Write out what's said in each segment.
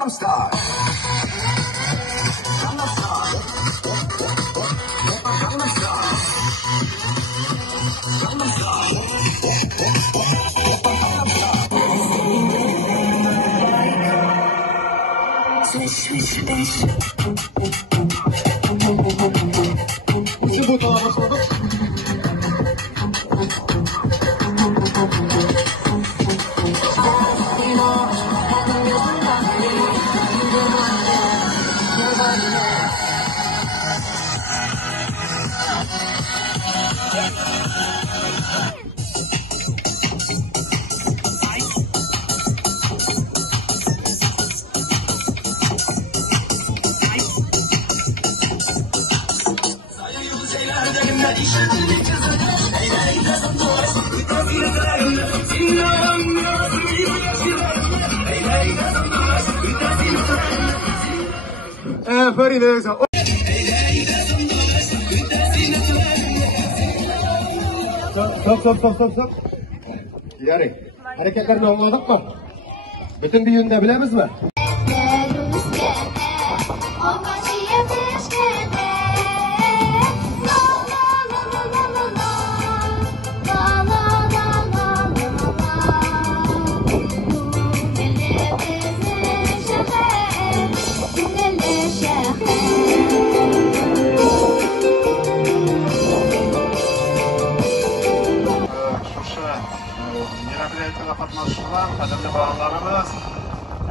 Gangnam Style. Gangnam Style. Gangnam Style. Gangnam Style. Swish, swish, swish. Farida Stop. Yaring. Hareketlerini anladık mı? Bütün bir yönde bilemiz mi? Qadrli bağlarımız,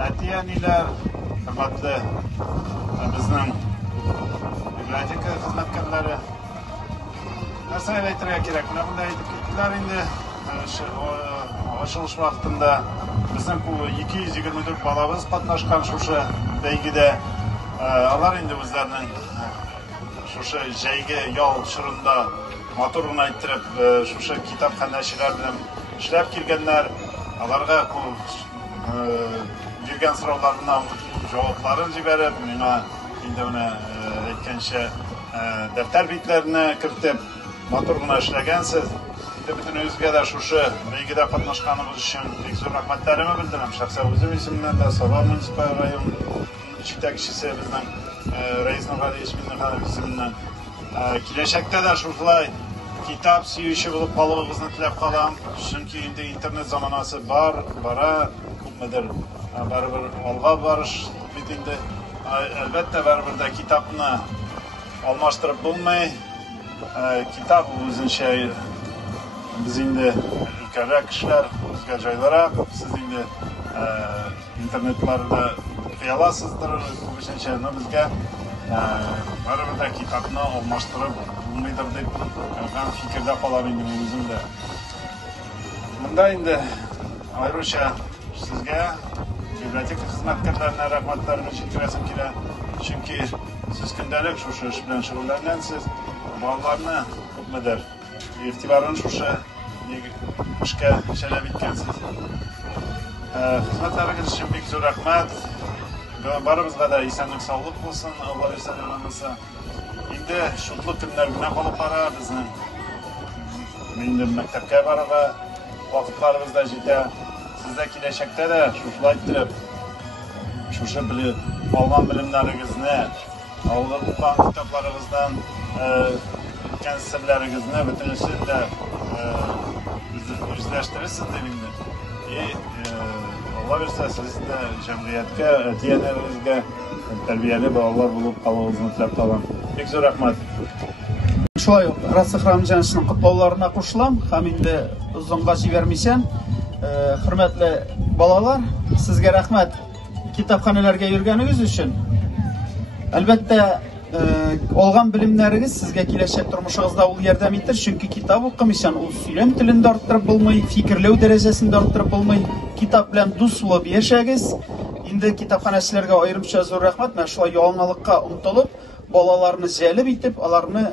atiyaniyler, hürmetli bizning biblioteka xizmatkorlari. Narsa ayttirga kerak. Bunday aytib ketdilar endi ochilish vaqtida bizning 224 balamiz qatnashgan o'sha baygida. Ular endi o'zlarining o'sha joyga yo'l shirunda motorini ayttirib, o'sha kitobxonachilar bilan ishlab kelganlar. Alarga yurgan so'rovlarga javoblarini jiberib, menga endi uni aytgancha daftar betlarini kiritib, motorni ishlagansiz. Endi butun o'zgalar o'sha baygida qatnashganimiz uchun bek zo'r rahmatlarimni bildiraman. Shaxsan o'zim ismimdan da Sabah munisipal rayon yetakchisi bizning Rais Nurali Isminxonov ismidan kelajakda da shunday kitap suyushi bo'lib qolishimizni tilab qolaman. Chunki endi internet zamonasi bora ko'pmidir baribir olg'a borish bitindi. Albatta baribirda kitobni almashtirib bo'lmay, kitob o'zincha biz endi ulkanroq ishlar, o'zga joylara siz endi internetlarda o'qiy olasizdir, ko'pincha bizga baribirda kitobni almashtirib bo'lmaydir deb men fikrda qolaman o'zimda. Bunda endi ayrisha sizga biblioteka xizmatkorlariga rahmatlarimni yetkazim kerak. Chunki siz kundalik shu ish bilan shug'ullanasiz. Bolalarni ko'pmidir e'tiborini o'sha ishga jalb etgansiz. Xizmatlaringiz uchun bek zo'r rahmat. Barimizga da esenlik sog'lik bo'lsin, Alloh esonlig'imizni. Endi shunday kunlar bilan qolib qara bizni. Endi maktabga borib vaqtlarimizda juda sizda kelajakda da shunday ayttirib, o'sha bilib olgan bilimlaringizni, olgan kitoblaringizdan o'tgan sirlaringizni butunlashda o'zlashtirasiz deb endi. Allah versa sizda jamiyatga, atiyanalaringizga tarbiyali bolalar bo'lib qolishingizni tilab qolaman. Bek zo'r rahmat. Шулай Расих Рамжановичның котлауларына кушылам. Һәм инде озынга җибәрмичән, хөрмәтле балалар, сезгә рәхмәт китапханәләргә йөргәнегез өчен. Әлбәттә, алган белемнәрегез сезгә киләчәк тормышыгызда ул ярдәм итер, чөнки китап укымыйчан ул сөйләм телен дә арттырып булмый, фикерләү дәрәҗәсен дә арттырып булмый. Китап белән дус булып яшәгез. Инде китапханәчеләргә аерымча зур рәхмәт. Менә шулай яңалыкка омтылып, балаларны җәлеп итеп, аларны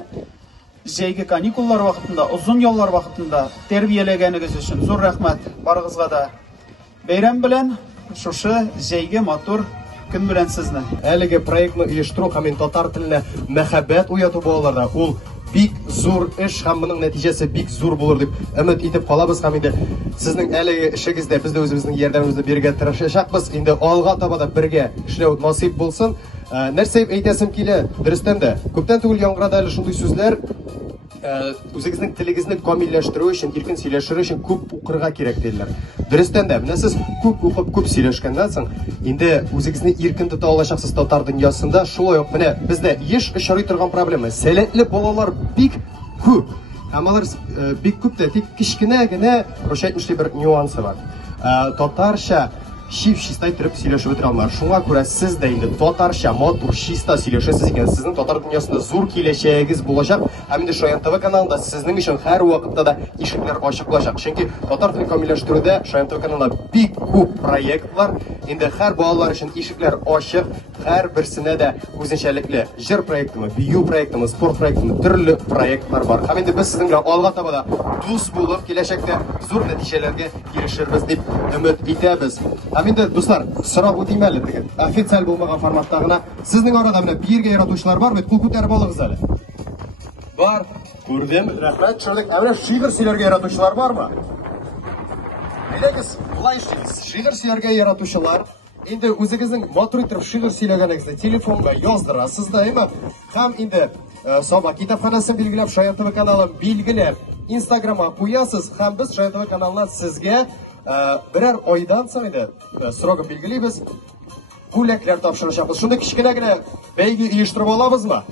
җәйге каникуллар вакытында, озын яллар вакытында тәрбияләгәнегез өчен зур рәхмәт. Барыгызга да бәйрәм белән шушы җәйге матур көн белән сезне. Әлеге проектны оештыру һәм татар теленә мәхәббәт уяту балаларда ул бик зур эш һәм моның нәтиҗәсе бик зур булыр дип өмет итеп калабыз һәм инде сезнең әлеге эшегездә без дә үзебезнең ярдәмебезне бирергә тырышачакбыз. Инде алга таба да бергә эшләү насыйп булсын. Нәрсә әйтәсем килә? Дөрестән дә күптән түгел яңгырады әле шундый сүзләр. Үзегезнең телегезне камилләштерү өчен, иркен сөйләшер өчен күп укырга кирәк диделәр. Дөрестән дә, менә сез күп укып, күп сөйләшкәннән соң, инде үзегезне иркен тота алачаксыз татар дөньясында. Шулай ук менә бездә еш очрый торган проблема. Сәләтле балалар бик күп. Һәм алар бик күп тә, тик кичкенә генә әйтмешли бер нюансы бар. Татарча чистай торып сөйләшеп бетерә алмыйлар. Шуңа күрә сез дә инде татарча матур чиста сөйләшәсез икән, сезнең татар дөньясында зур киләчәгегез булачак. Һәм инде Шаян ТВ каналында сезнең өчен һәр вакытта да ишекләр ачык булачак. Чөнки татар телен камилләштерүдә Шаян ТВ каналында бик күп проектлар, инде һәр балалар өчен ишекләр ачык, һәр берсенә дә үзенчәлекле җыр проектымы, бию проектымы, спорт проектымы, төрле проектлар бар. Һәм инде без сезнең белән алга таба да дус булып, киләчәктә зур нәтиҗәләргә ирешербез дип өмет итәбез. Һәм инде дуслар, сорап үтим әле теге официаль булмаган форматта гына. Сезнең арада менә биргә яратучылар бар бит, кул күтәреп алыгыз әле. Бар. Күрдем. Рәхмәт, төшердек. Ә менә шигырь сөйләргә яратучылар бармы? Әйдәгез, булай эшлибез. Шигырь сөйләргә яратучылар инде үзегезнең матур итеп шигырь сөйләгәнегезне телефонга яздырасыз да, әйме? Һәм инде Саба китапханасын билгеләп, Шаян ТВ каналын билгеләп, Инстаграмга куясыз һәм без Шаян ТВ каналына сезгә берәр айдан соң инде срогын билгелибез, күләкләр тапшырачакбыз. Шундый кичкенә генә бәйге оештырып алабызмы?